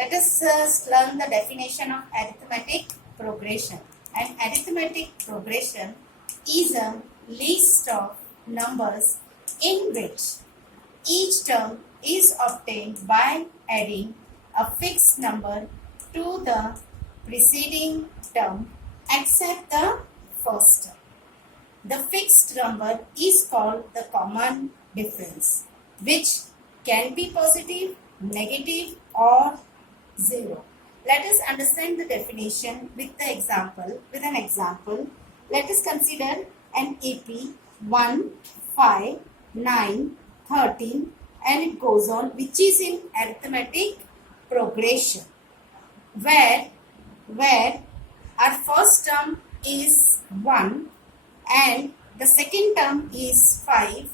Let us learn the definition of arithmetic progression. An arithmetic progression is a list of numbers in which each term is obtained by adding a fixed number to the preceding term except the first term. The fixed number is called the common difference, which can be positive, negative or 0. Let us understand the definition with an example. Let us consider an AP 1, 5, 9, 13 and it goes on, which is in arithmetic progression, where our first term is 1 and the second term is 5,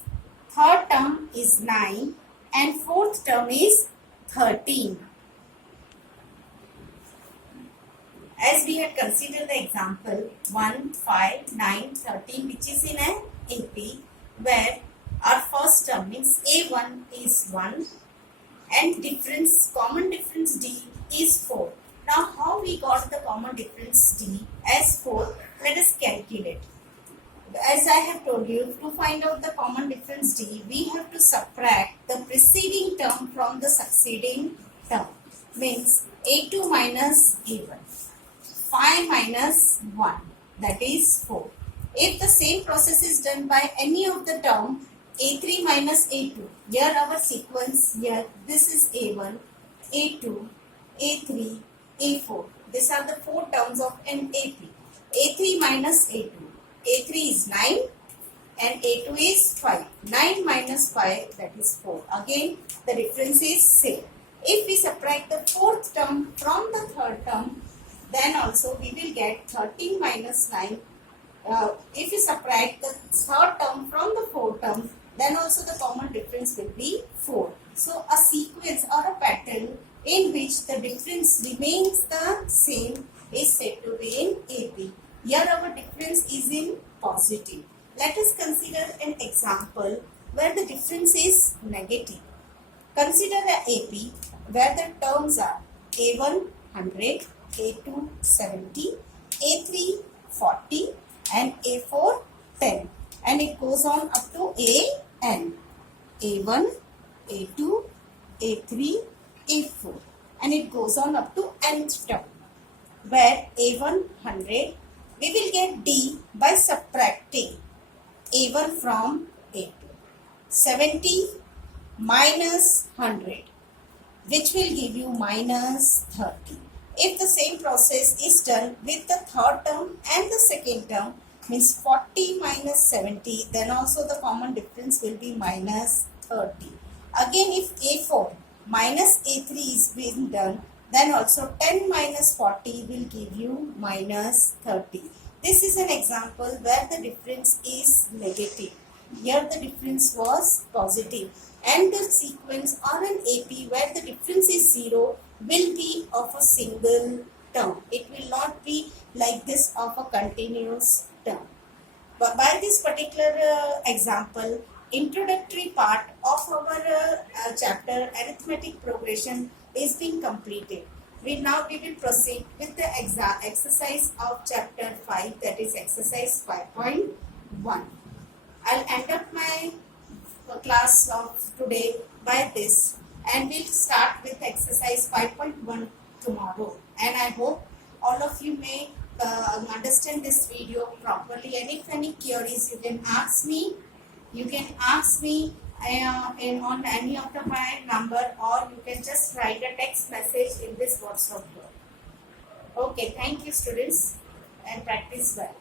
third term is 9 and fourth term is 13. As we had considered the example 1, 5, 9, 13 which is in an AP, where our first term means A1 is 1 and common difference D is 4. Now how we got the common difference D as 4? Let us calculate. As I have told you, to find out the common difference D, we have to subtract the preceding term from the succeeding term. Means A2 minus A1. 5 minus 1, that is 4. If the same process is done by any of the term, A3 minus A2, here our sequence, here this is A1, A2, A3, A4. These are the 4 terms of an AP. A3 minus A2. A3 is 9 and A2 is 5. 9 minus 5, that is 4. Again, the difference is same. If we subtract the fourth term from the third term, then also we will get 13 minus 9. If we subtract the third term from the fourth term, then also the common difference will be 4. So a sequence or a pattern in which the difference remains the same is said to be in AP. Here our difference is in positive. Let us consider an example where the difference is negative. Consider an AP where the terms are A1 100, A2 70, A3 40 and A4 10, and it goes on up to AN. A1, A2, A3, A4 and it goes on up to nth term, where A1 100 we will get D by subtracting A1 from A2. 70 minus 100, which will give you minus 30. If the same process is done with the third term and the second term, means 40 minus 70, then also the common difference will be minus 30. Again, if A4 minus A3 is being done, then also 10 minus 40 will give you minus 30. This is an example where the difference is negative. Here the difference was positive. And the sequence or an AP where the difference is 0 will be of a single term. It will not be like this of a continuous term. But by this particular example, introductory part of our chapter arithmetic progression is being completed. We will proceed with the exercise of chapter 5, that is exercise 5.1. I'll end up my class of today by this and we'll start with exercise 5.1 tomorrow, and I hope all of you may understand this video properly, and if any queries you can ask me on any of my number, or you can just write a text message in this WhatsApp group. Okay, thank you students and practice well.